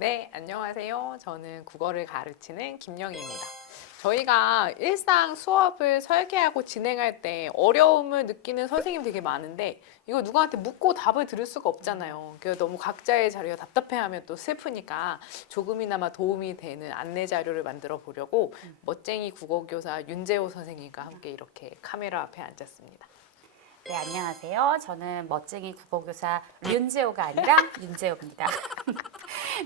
네, 안녕하세요. 저는 국어를 가르치는 김영희입니다. 저희가 일상 수업을 설계하고 진행할 때 어려움을 느끼는 선생님 되게 많은데 이거 누구한테 묻고 답을 들을 수가 없잖아요. 너무 각자의 자리가 답답해하면 또 슬프니까 조금이나마 도움이 되는 안내 자료를 만들어 보려고 멋쟁이 국어교사 윤재호 선생님과 함께 이렇게 카메라 앞에 앉았습니다. 네, 안녕하세요. 저는 멋쟁이 국어교사 윤재호가 아니라 윤재호입니다.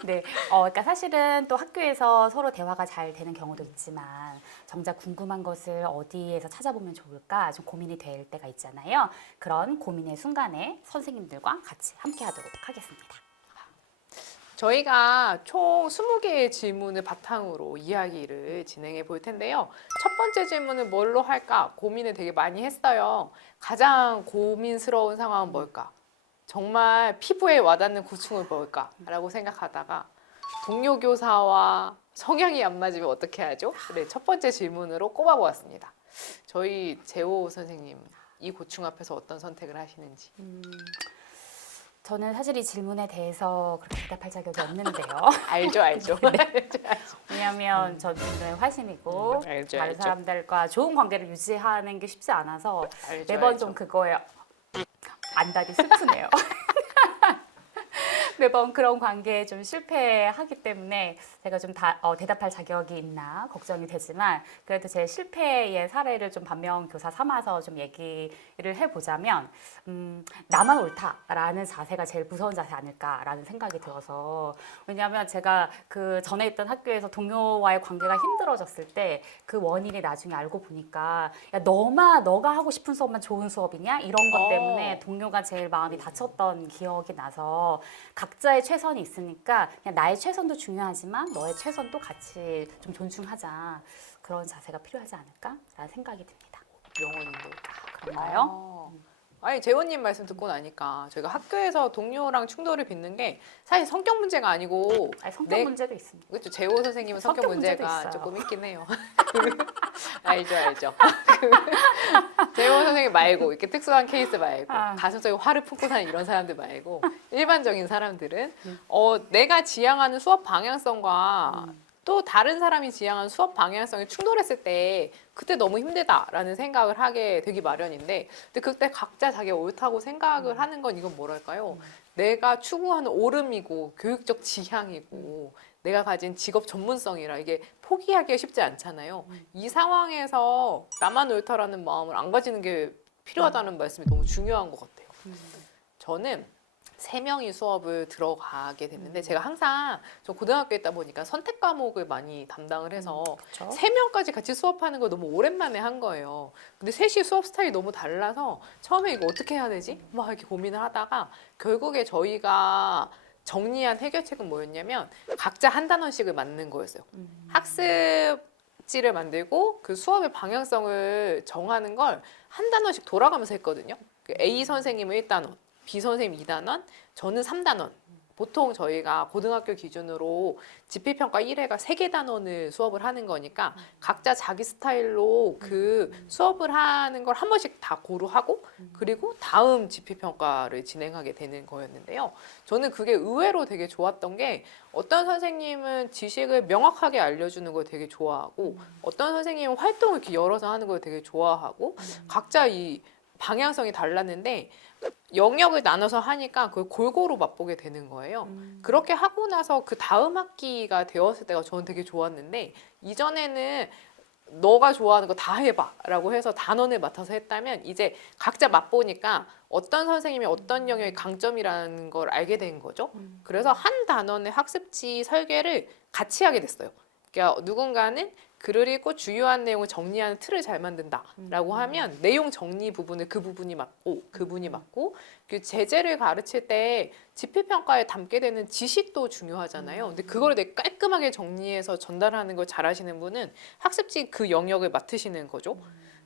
네, 그러니까 사실은 또 학교에서 서로 대화가 잘 되는 경우도 있지만 정작 궁금한 것을 어디에서 찾아보면 좋을까 좀 고민이 될 때가 있잖아요. 그런 고민의 순간에 선생님들과 같이 함께 하도록 하겠습니다. 저희가 총 20개의 질문을 바탕으로 이야기를 진행해 볼 텐데요. 첫 번째 질문은 뭘로 할까 고민을 되게 많이 했어요. 가장 고민스러운 상황은 뭘까? 정말 피부에 와닿는 고충은 뭘까? 라고 생각하다가 동료 교사와 성향이 안 맞으면 어떻게 하죠? 네, 첫 번째 질문으로 꼽아보았습니다. 저희 재호 선생님, 이 고충 앞에서 어떤 선택을 하시는지. 저는 사실 이 질문에 대해서 그렇게 대답할 자격이 없는데요. 알죠, 알죠. 왜냐하면 전 분명히 화신이고 알죠, 다른 알죠. 사람들과 좋은 관계를 유지하는 게 쉽지 않아서 알죠, 매번 알죠. 좀 그거에 안달이 슬프네요. 매번 그런 관계에 좀 실패하기 때문에 제가 좀 대답할 자격이 있나 걱정이 되지만 그래도 제 실패의 사례를 좀 반면교사 삼아서 좀 얘기를 해보자면 나만 옳다라는 자세가 제일 무서운 자세 아닐까라는 생각이 들어서 왜냐하면 제가 그 전에 있던 학교에서 동료와의 관계가 힘들어졌을 때 그 원인이 나중에 알고 보니까 야 너가 하고 싶은 수업만 좋은 수업이냐 이런 것 때문에 동료가 제일 마음이 다쳤던 기억이 나서 각자의 최선이 있으니까 그냥 나의 최선도 중요하지만 너의 최선도 같이 좀 존중하자 그런 자세가 필요하지 않을까라는 생각이 듭니다. 영혼인도. 그런가요? 아니 재원님 말씀 듣고 나니까 저희가 학교에서 동료랑 충돌을 빚는 게 사실 성격 문제가 아니고 아니, 성격 문제도 있습니다. 그렇죠. 재호 선생님은 성격 성격 문제도 문제가 있어요. 조금 있긴 해요. 알죠, 알죠. 재호 선생님 말고 이렇게 특수한 케이스 말고 가슴속에 화를 품고 사는 이런 사람들 말고 일반적인 사람들은 내가 지향하는 수업 방향성과 또 다른 사람이 지향하는 수업 방향성이 충돌했을 때 그때 너무 힘들다라는 생각을 하게 되기 마련인데 근데 그때 각자 자기가 옳다고 생각을 하는 건 이건 뭐랄까요? 내가 추구하는 오름이고 교육적 지향이고 내가 가진 직업 전문성이라 이게 포기하기가 쉽지 않잖아요. 이 상황에서 나만 옳다라는 마음을 안 가지는 게 필요하다는 말씀이 너무 중요한 것 같아요. 저는 3명이 수업을 들어가게 됐는데 제가 항상 저 고등학교에 있다 보니까 선택 과목을 많이 담당을 해서 그쵸? 3명까지 같이 수업하는 걸 너무 오랜만에 한 거예요. 근데 셋이 수업 스타일이 너무 달라서 처음에 이거 어떻게 해야 되지? 막 이렇게 고민을 하다가 결국에 저희가 정리한 해결책은 뭐였냐면 각자 한 단원씩을 맞는 거였어요. 학습지를 만들고 그 수업의 방향성을 정하는 걸 한 단원씩 돌아가면서 했거든요. A 선생님은 1단원, B 선생님 2단원, 저는 3단원. 보통 저희가 고등학교 기준으로 지필평가 1회가 3개 단원을 수업을 하는 거니까 각자 자기 스타일로 그 수업을 하는 걸 한 번씩 다 고루하고 그리고 다음 지필평가를 진행하게 되는 거였는데요. 저는 그게 의외로 되게 좋았던 게 어떤 선생님은 지식을 명확하게 알려주는 걸 되게 좋아하고 어떤 선생님은 활동을 이렇게 열어서 하는 걸 되게 좋아하고 각자 이 방향성이 달랐는데 영역을 나눠서 하니까 그걸 골고루 맛보게 되는 거예요. 그렇게 하고 나서 그 다음 학기가 되었을 때가 저는 되게 좋았는데 이전에는 너가 좋아하는 거 다 해봐 라고 해서 단원을 맡아서 했다면 이제 각자 맛보니까 어떤 선생님이 어떤 영역이 강점이라는 걸 알게 된 거죠. 그래서 한 단원의 학습지 설계를 같이 하게 됐어요. 그러니까 누군가는 글을 읽고 주요한 내용을 정리하는 틀을 잘 만든다라고 하면 내용 정리 부분을 그 부분이 맡고 그분이 맡고 그 제재를 가르칠 때 지필평가에 담게 되는 지식도 중요하잖아요. 근데 그걸 되게 깔끔하게 정리해서 전달하는 걸 잘하시는 분은 학습지 그 영역을 맡으시는 거죠.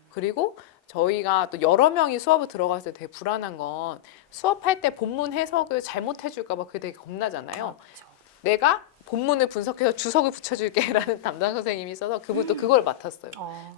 그리고 저희가 또 여러 명이 수업을 들어갔을 때 되게 불안한 건 수업할 때 본문 해석을 잘못해 줄까 봐 그게 되게 겁나잖아요. 그렇죠. 내가 본문을 분석해서 주석을 붙여줄게라는 담당 선생님이 있어서 그분도 그걸 맡았어요.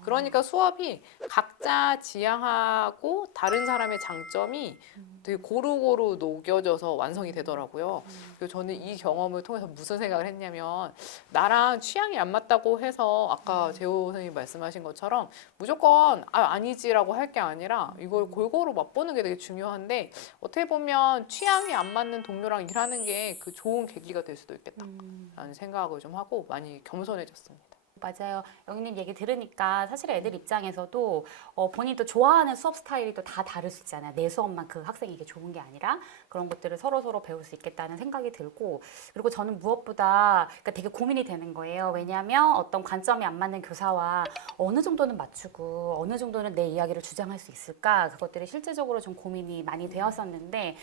그러니까 수업이 각자 지향하고 다른 사람의 장점이 되게 고루고루 녹여져서 완성이 되더라고요. 그리고 저는 이 경험을 통해서 무슨 생각을 했냐면 나랑 취향이 안 맞다고 해서 아까 재호 선생님이 말씀하신 것처럼 무조건 아니지라고 할 게 아니라 이걸 골고루 맛보는 게 되게 중요한데 어떻게 보면 취향이 안 맞는 동료랑 일하는 게 그 좋은 계기가 될 수도 있겠다라는 생각을 좀 하고 많이 겸손해졌습니다. 맞아요. 영희님 얘기 들으니까 사실 애들 입장에서도 본인도 좋아하는 수업 스타일이 또 다 다를 수 있잖아요. 내 수업만 그 학생에게 좋은 게 아니라 그런 것들을 서로 배울 수 있겠다는 생각이 들고 그리고 저는 무엇보다 그러니까 되게 고민이 되는 거예요. 왜냐하면 어떤 관점이 안 맞는 교사와 어느 정도는 맞추고 어느 정도는 내 이야기를 주장할 수 있을까 그것들이 실질적으로 좀 고민이 많이 되었었는데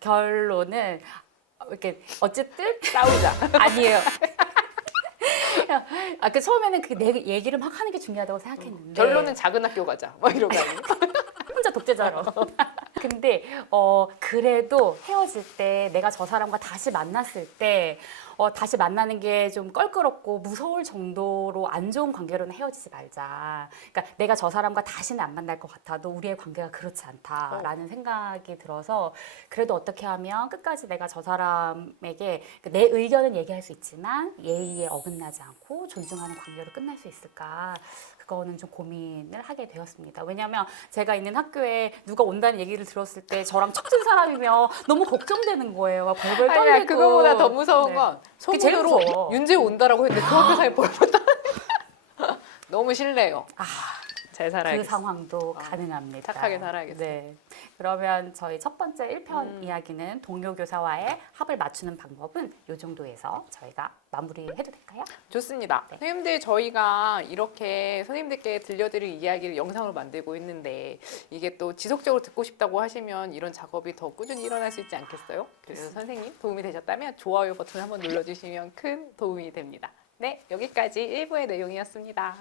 결론은 이렇게 어쨌든 싸우자. 아니에요. 그 처음에는 내 얘기를 막 하는 게 중요하다고 생각했는데 결론은 작은 학교 가자. 막 이러고 혼자 독재자로. 근데 그래도 헤어질 때 내가 저 사람과 다시 만났을 때 다시 만나는 게 좀 껄끄럽고 무서울 정도로 안 좋은 관계로는 헤어지지 말자. 그러니까 내가 저 사람과 다시는 안 만날 것 같아도 우리의 관계가 그렇지 않다라는 생각이 들어서 그래도 어떻게 하면 끝까지 내가 저 사람에게 내 의견은 얘기할 수 있지만 예의에 어긋나지 않고 존중하는 관계로 끝날 수 있을까? 그거는 좀 고민을 하게 되었습니다. 왜냐하면 제가 있는 학교에 누가 온다는 얘기를 들었을 때 저랑 척진 사람이면 너무 걱정되는 거예요. 막 벌벌 떨리고. 아니야, 그거보다 더 무서운 네. 건 그게 제일 소문으로 무서워. 윤재호 온다라고 했는데 그 학교 사이 벌벌 떨 너무 싫네요. 잘 그 살아야겠어. 상황도 가능합니다. 착하게 살아야겠어요. 네. 그러면 저희 첫 번째 1편 이야기는 동료 교사와의 합을 맞추는 방법은 이 정도에서 저희가 마무리해도 될까요? 좋습니다. 네. 선생님들 저희가 이렇게 선생님들께 들려드릴 이야기를 영상으로 만들고 있는데 이게 또 지속적으로 듣고 싶다고 하시면 이런 작업이 더 꾸준히 일어날 수 있지 않겠어요? 그래서 선생님 도움이 되셨다면 좋아요 버튼 한번 눌러주시면 큰 도움이 됩니다. 네, 여기까지 1부의 내용이었습니다.